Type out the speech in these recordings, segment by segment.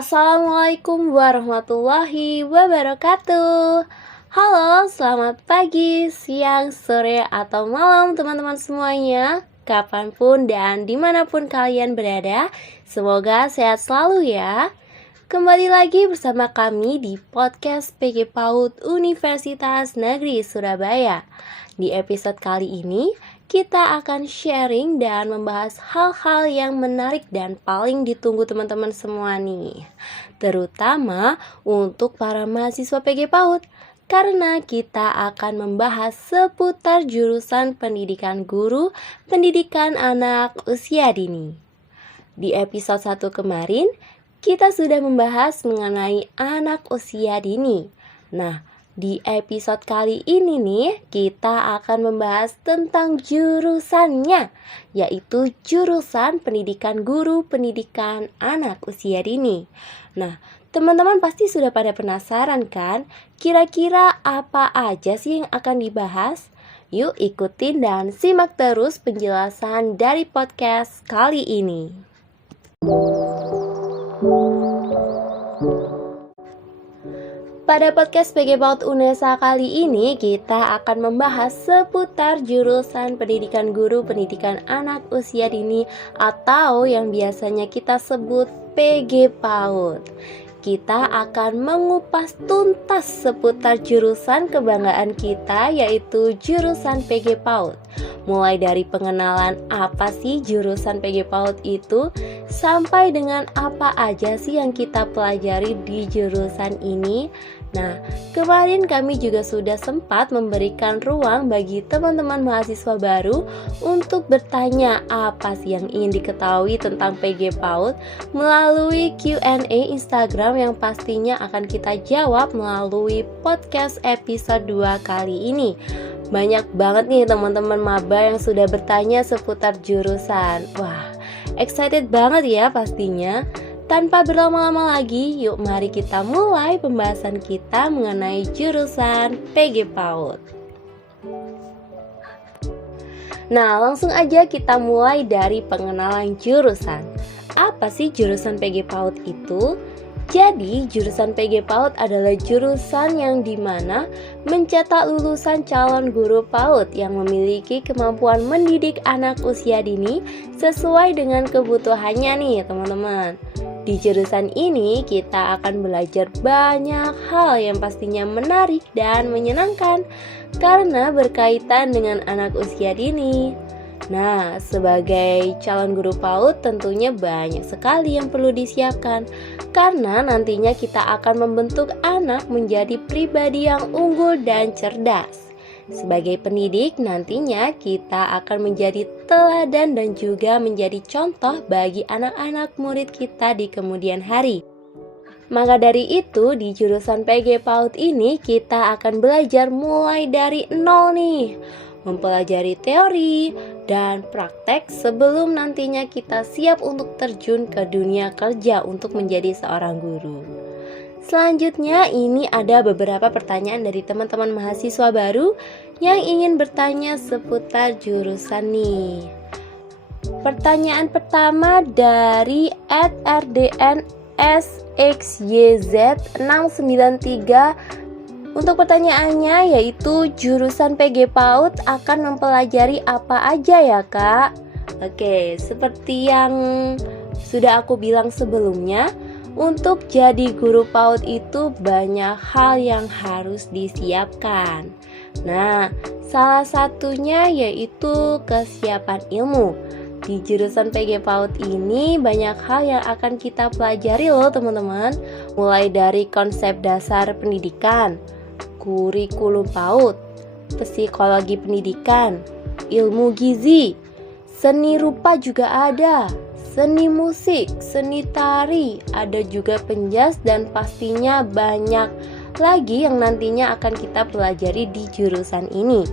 Assalamualaikum warahmatullahi wabarakatuh. Halo, selamat pagi, siang, sore, atau malam teman-teman semuanya, kapanpun dan dimanapun kalian berada. Semoga sehat selalu ya. Kembali lagi bersama kami di podcast PG PAUD Universitas Negeri Surabaya. Di episode kali ini kita akan sharing dan membahas hal-hal yang menarik dan paling ditunggu teman-teman semua nih, terutama untuk para mahasiswa PG PAUD, karena kita akan membahas seputar jurusan pendidikan guru, pendidikan anak usia dini. Di episode 1 kemarin, kita sudah membahas mengenai anak usia dini. Nah, di episode kali ini nih, kita akan membahas tentang jurusannya, yaitu jurusan pendidikan guru, pendidikan anak usia dini. Nah, teman-teman pasti sudah pada penasaran kan? Kira-kira apa aja sih yang akan dibahas? Yuk ikutin dan simak terus penjelasan dari podcast kali ini. Pada podcast PG PAUD UNESA kali ini, kita akan membahas seputar jurusan pendidikan guru, pendidikan anak usia dini, atau yang biasanya kita sebut PG PAUD. Kita akan mengupas tuntas seputar jurusan kebanggaan kita, yaitu jurusan PG PAUD. Mulai dari pengenalan apa sih jurusan PG PAUD itu, sampai dengan apa aja sih yang kita pelajari di jurusan ini. Nah, kemarin kami juga sudah sempat memberikan ruang bagi teman-teman mahasiswa baru untuk bertanya apa sih yang ingin diketahui tentang PG PAUD melalui Q&A Instagram yang pastinya akan kita jawab melalui podcast episode 2 kali ini. Banyak banget nih teman-teman maba yang sudah bertanya seputar jurusan. Wah, excited banget ya pastinya. Tanpa berlama-lama lagi, yuk mari kita mulai pembahasan kita mengenai jurusan PG PAUD. Nah, langsung aja kita mulai dari pengenalan jurusan. Apa sih jurusan PG PAUD itu? Jadi, jurusan PG PAUD adalah jurusan yang dimana mencetak lulusan calon guru PAUD yang memiliki kemampuan mendidik anak usia dini sesuai dengan kebutuhannya nih teman-teman. Di jurusan ini kita akan belajar banyak hal yang pastinya menarik dan menyenangkan karena berkaitan dengan anak usia dini. Nah, sebagai calon guru PAUD tentunya banyak sekali yang perlu disiapkan karena nantinya kita akan membentuk anak menjadi pribadi yang unggul dan cerdas. Sebagai pendidik, nantinya kita akan menjadi teladan dan juga menjadi contoh bagi anak-anak murid kita di kemudian hari. Maka dari itu, di jurusan PG PAUD ini kita akan belajar mulai dari nol nih, mempelajari teori dan praktek sebelum nantinya kita siap untuk terjun ke dunia kerja untuk menjadi seorang guru. Selanjutnya ini ada beberapa pertanyaan dari teman-teman mahasiswa baru yang ingin bertanya seputar jurusan nih. Pertanyaan pertama dari @rdnsxyz693. Untuk pertanyaannya yaitu jurusan PG PAUD akan mempelajari apa aja ya kak? Oke, seperti yang sudah aku bilang sebelumnya, untuk jadi guru PAUD itu banyak hal yang harus disiapkan. Nah, salah satunya yaitu kesiapan ilmu. Di jurusan PG PAUD ini banyak hal yang akan kita pelajari loh teman-teman. Mulai dari konsep dasar pendidikan, kurikulum PAUD, psikologi pendidikan, ilmu gizi, seni rupa juga ada, seni musik, seni tari, ada juga penjas dan pastinya banyak lagi yang nantinya akan kita pelajari di jurusan ini.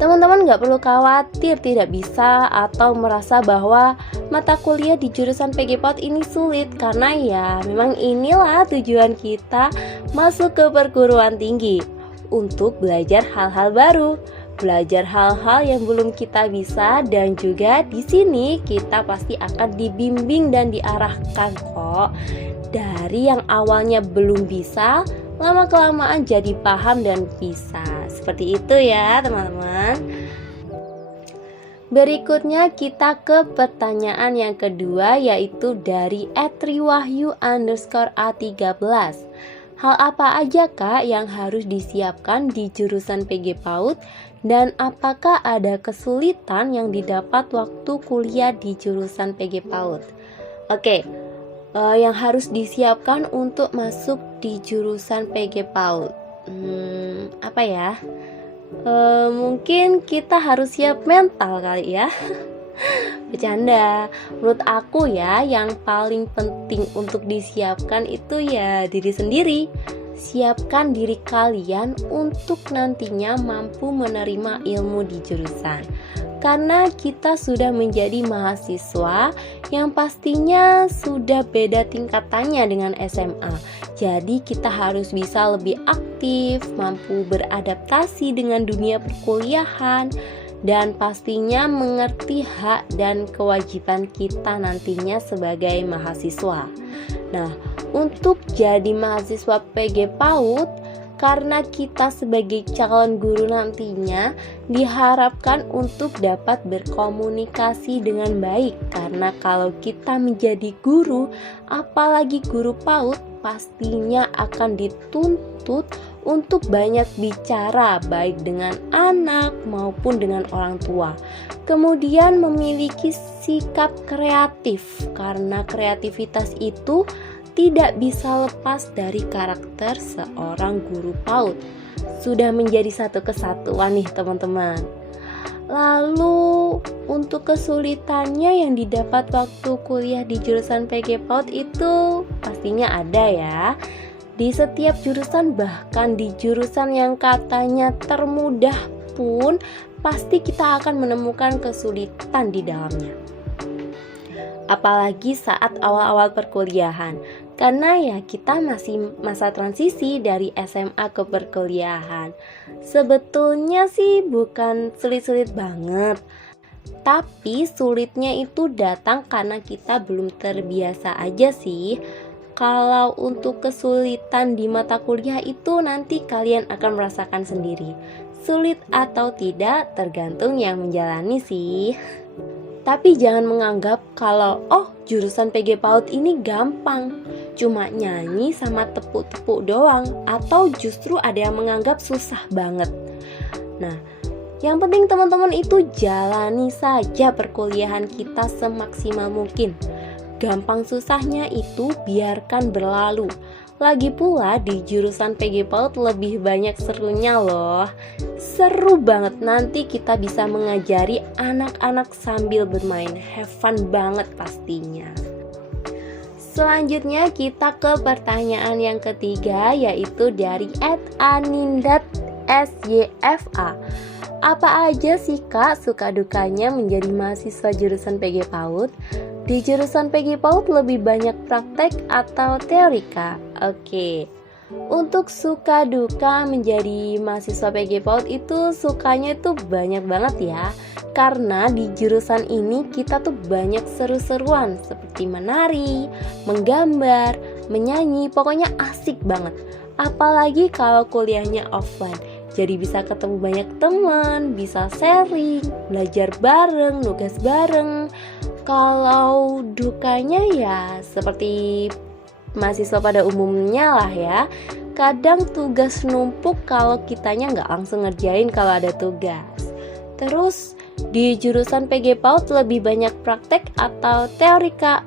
Teman-teman gak perlu khawatir tidak bisa atau merasa bahwa mata kuliah di jurusan PG PAUD ini sulit, karena ya memang inilah tujuan kita masuk ke perguruan tinggi untuk belajar hal-hal baru. belajar hal-hal yang belum kita bisa, dan juga di sini kita pasti akan dibimbing dan diarahkan kok. Dari yang awalnya belum bisa, lama-kelamaan jadi paham dan bisa. Seperti itu ya teman-teman. Berikutnya kita ke pertanyaan yang kedua, yaitu dari @triwahyu_A13. Hal apa aja kak yang harus disiapkan di jurusan PG PAUD, dan apakah ada kesulitan yang didapat waktu kuliah di jurusan PG PAUD? Oke, yang harus disiapkan untuk masuk di jurusan PG PAUD, apa ya? Mungkin kita harus siap mental kali ya. Bercanda. Menurut aku ya, yang paling penting untuk disiapkan itu ya diri sendiri. Siapkan diri kalian untuk nantinya mampu menerima ilmu di jurusan. Karena kita sudah menjadi mahasiswa yang pastinya sudah beda tingkatannya dengan SMA. Jadi kita harus bisa lebih aktif, mampu beradaptasi dengan dunia perkuliahan, dan pastinya mengerti hak dan kewajiban kita nantinya sebagai mahasiswa. Nah, untuk jadi mahasiswa PG PAUD, karena kita sebagai calon guru nantinya diharapkan untuk dapat berkomunikasi dengan baik. Karena kalau kita menjadi guru, apalagi guru PAUD, pastinya akan dituntut untuk banyak bicara, baik dengan anak maupun dengan orang tua. Kemudian memiliki sikap kreatif, karena kreativitas itu tidak bisa lepas dari karakter seorang guru PAUD. Sudah menjadi satu kesatuan nih teman-teman. Lalu untuk kesulitannya yang didapat waktu kuliah di jurusan PG PAUD itu pastinya ada ya. Di setiap jurusan, bahkan di jurusan yang katanya termudah pun, pasti kita akan menemukan kesulitan di dalamnya. Apalagi saat awal-awal perkuliahan, karena ya kita masih masa transisi dari SMA ke perkuliahan. Sebetulnya sih bukan sulit-sulit banget, tapi sulitnya itu datang karena kita belum terbiasa aja sih. Kalau untuk kesulitan di mata kuliah itu nanti kalian akan merasakan sendiri. Sulit atau tidak tergantung yang menjalani sih. Tapi jangan menganggap kalau jurusan PG PAUD ini gampang, cuma nyanyi sama tepuk-tepuk doang, atau justru ada yang menganggap susah banget. Nah, yang penting teman-teman itu jalani saja perkuliahan kita semaksimal mungkin. Gampang susahnya itu biarkan berlalu. Lagi pula di jurusan PG PAUD lebih banyak serunya loh. Seru banget, nanti kita bisa mengajari anak-anak sambil bermain. Have fun banget pastinya. Selanjutnya kita ke pertanyaan yang ketiga, yaitu dari @anindat_syfa. Apa aja sih kak suka dukanya menjadi mahasiswa jurusan PG PAUD? Di jurusan PG PAUD lebih banyak praktek atau teori kak? Oke. Untuk suka duka menjadi mahasiswa PG PAUD itu sukanya tuh banyak banget ya. Karena di jurusan ini kita tuh banyak seru-seruan seperti menari, menggambar, menyanyi, pokoknya asik banget. Apalagi kalau kuliahnya offline. Jadi bisa ketemu banyak teman, bisa sharing, belajar bareng, nugas bareng. Kalau dukanya ya seperti mahasiswa pada umumnya lah ya. Kadang tugas numpuk kalau kitanya nggak langsung ngerjain kalau ada tugas. Terus di jurusan PG PAUD lebih banyak praktek atau teori kak?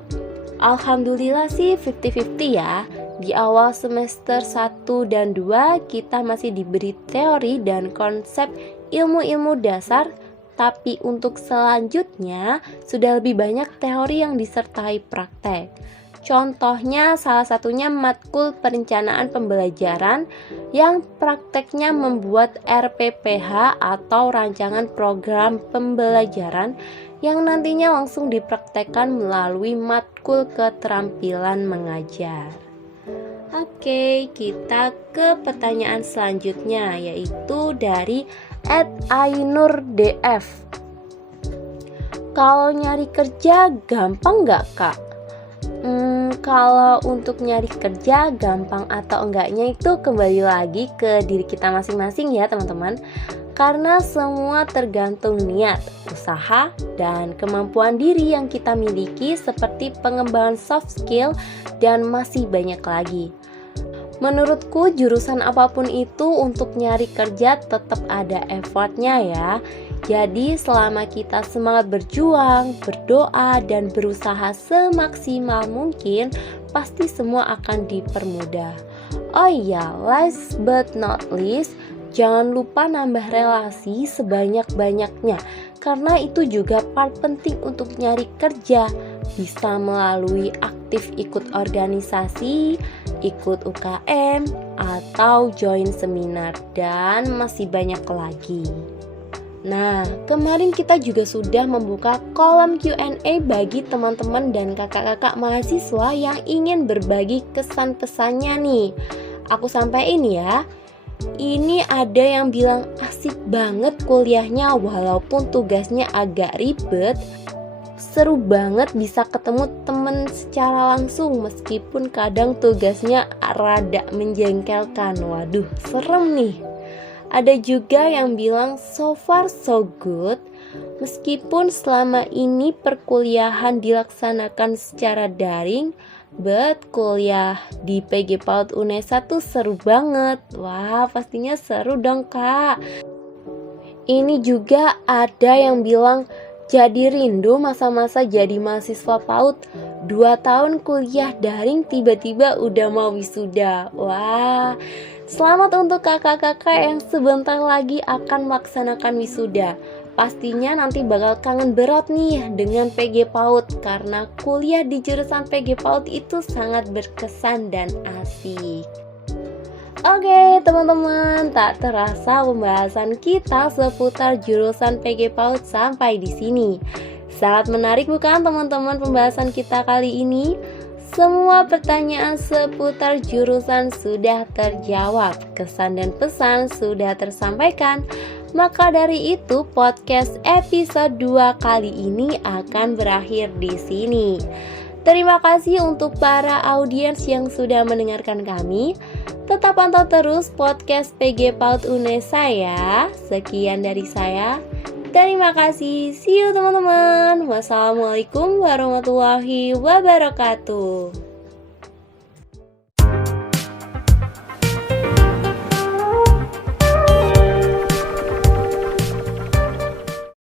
Alhamdulillah sih 50-50 ya. Di awal semester 1 dan 2 kita masih diberi teori dan konsep ilmu-ilmu dasar. Tapi untuk selanjutnya sudah lebih banyak teori yang disertai praktek. Contohnya salah satunya matkul perencanaan pembelajaran yang prakteknya membuat RPPH atau rancangan program pembelajaran yang nantinya langsung dipraktekkan melalui matkul keterampilan mengajar. Oke, kita ke pertanyaan selanjutnya, yaitu dari @ainurdf. Kalau nyari kerja gampang nggak kak? Kalau untuk nyari kerja gampang atau enggaknya itu kembali lagi ke diri kita masing-masing ya teman-teman. Karena semua tergantung niat, usaha, dan kemampuan diri yang kita miliki seperti pengembangan soft skill dan masih banyak lagi. Menurutku jurusan apapun itu untuk nyari kerja tetap ada effortnya ya. Jadi selama kita semangat berjuang, berdoa, dan berusaha semaksimal mungkin, pasti semua akan dipermudah. Oh iya, last but not least, jangan lupa nambah relasi sebanyak-banyaknya, karena itu juga part penting untuk nyari kerja. Bisa melalui aktif ikut organisasi, ikut UKM, atau join seminar, dan masih banyak lagi. Nah, kemarin kita juga sudah membuka kolom Q&A bagi teman-teman dan kakak-kakak mahasiswa yang ingin berbagi kesan pesannya nih. Aku sampaikan ya. Ini ada yang bilang asik banget kuliahnya walaupun tugasnya agak ribet. Seru banget bisa ketemu temen secara langsung meskipun kadang tugasnya rada menjengkelkan. Waduh, serem nih. Ada juga yang bilang so far so good. Meskipun selama ini perkuliahan dilaksanakan secara daring, but kuliah di PG PAUD UNESA tuh seru banget. Wah, pastinya seru dong kak. Ini juga ada yang bilang jadi rindu masa-masa jadi mahasiswa PAUD. 2 tahun kuliah daring tiba-tiba udah mau wisuda. Wah, selamat untuk kakak-kakak yang sebentar lagi akan melaksanakan wisuda. Pastinya nanti bakal kangen berat nih dengan PG PAUD karena kuliah di jurusan PG PAUD itu sangat berkesan dan asik. Oke teman-teman, tak terasa pembahasan kita seputar jurusan PG PAUD sampai di sini. Sangat menarik bukan teman-teman pembahasan kita kali ini? Semua pertanyaan seputar jurusan sudah terjawab, kesan dan pesan sudah tersampaikan. Maka dari itu podcast episode 2 kali ini akan berakhir di sini. Terima kasih untuk para audiens yang sudah mendengarkan kami. Tetap pantau terus podcast PG PAUD UNESA ya. Sekian dari saya. Terima kasih. See you teman-teman. Wassalamualaikum warahmatullahi wabarakatuh.